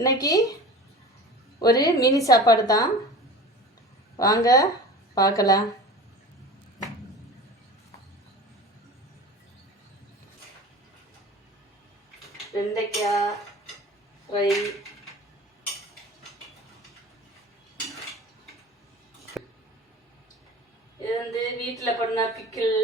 இன்னைக்கு ஒரு மினி சாப்பாடு தான், வாங்க பார்க்கலாம். வெண்டைக்காய் ஃப்ரை, இது வந்து வீட்டில் பண்ண பிக்கிள்,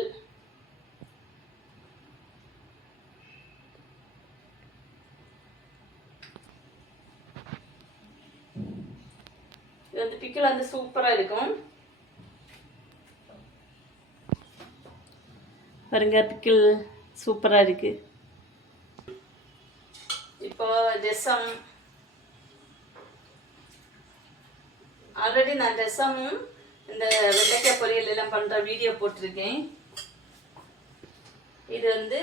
இது வந்து பிக்கிள் வந்து சூப்பராக இருக்கும் பாருங்க. பிக்கிள் சூப்பராக இருக்கு. இப்போ ரசம், ஆல்ரெடி நான் ரசமும் இந்த வெண்டைக்காய் பொரியல் எல்லாம் பண்ணுற வீடியோ போட்டிருக்கேன். இது வந்து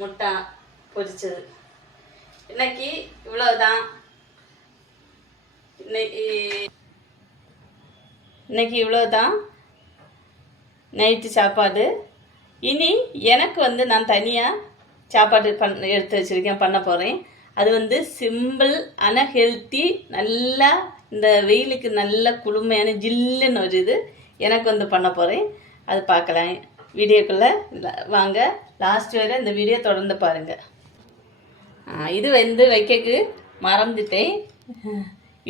முட்டை பொரிச்சது. இன்னைக்கு இவ்வளவுதான். இன்னைக்கு இவ்வளோதான் நைட்டு சாப்பாடு. இனி எனக்கு வந்து நான் தனியாக சாப்பாடு எடுத்து வச்சுருக்கேன், பண்ண போகிறேன். அது வந்து சிம்பிள் ஆனால் ஹெல்த்தி, நல்லா இந்த வெயிலுக்கு நல்ல குளுமையான ஜில்லுன்னு ஒரு இது எனக்கு வந்து பண்ண போகிறேன். அது பார்க்கலாம் வீடியோக்குள்ளே. வாங்க லாஸ்ட் வரை இந்த வீடியோ தொடர்ந்து பாருங்கள். இது வந்து வைக்கக்கு மறந்துட்டேன்,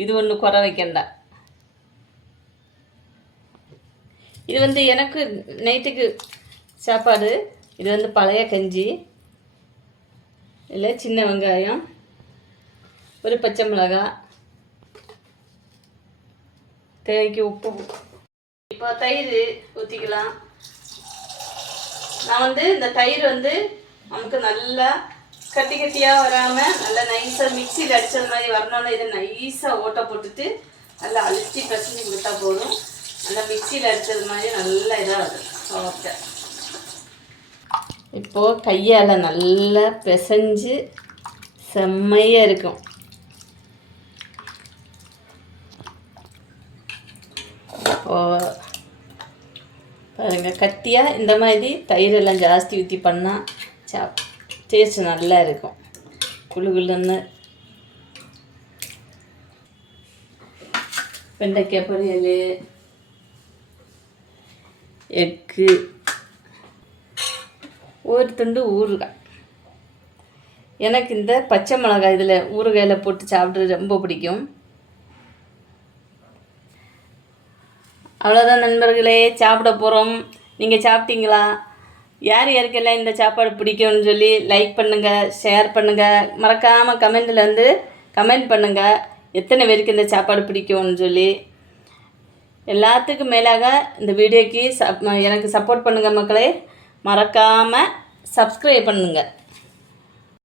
இது ஒன்று குறை வைக்கண்டா. இது வந்து எனக்கு நைட்டுக்கு சாப்பாடு. இது வந்து பழைய கஞ்சி, இல்லை சின்ன வெங்காயம், ஒரு பச்சை மிளகாய், தேவைக்கு உப்பு. இப்போ தயிர் ஊற்றிக்கலாம். நான் வந்து இந்த தயிர் வந்து நமக்கு நல்லா கட்டி கட்டியாக வராமல் நல்லா நைஸாக மிக்சியில் அடித்தது மாதிரி வரணும்னா இதை நைஸாக ஓட்டை போட்டுட்டு நல்லா அழுத்தி பிசைஞ்சு கொடுத்தா போதும். நல்லா மிக்சியில் அடித்தது மாதிரி நல்லா இதாக வரும் சாப்பிட்ட. இப்போது கையால் நல்லா பிசைஞ்சு செம்மையாக இருக்கும். இப்போது பாருங்கள், கட்டியாக இந்த மாதிரி தயிரெல்லாம் ஜாஸ்தி ஊற்றி பண்ணால் டேஸ்ட் நல்லா இருக்கும், குளுகுளுன்னு. வெண்டைக்காய் பொரியல், எக்கு, ஒரு துண்டு ஊறுகாய். எனக்கு இந்த பச்சை மிளகாய் இதில் ஊறுகாயில் போட்டு சாப்பிட்றது ரொம்ப பிடிக்கும். அவ்வளோதான் நண்பர்களே, சாப்பிட போகிறோம். நீங்கள் சாப்பிட்டீங்களா? யார் யாருக்கெல்லாம் இந்த சாப்பாடு பிடிக்கும்னு சொல்லி லைக் பண்ணுங்கள், ஷேர் பண்ணுங்கள், மறக்காமல் கமெண்டில் வந்து கமெண்ட் பண்ணுங்கள் எத்தனை பேருக்கு இந்த சாப்பாடு பிடிக்கும்னு சொல்லி. எல்லாத்துக்கும் மேலாக இந்த வீடியோக்கு எனக்கு சப்போர்ட் பண்ணுங்கள் மக்களே. மறக்காமல் சப்ஸ்கிரைப் பண்ணுங்கள்.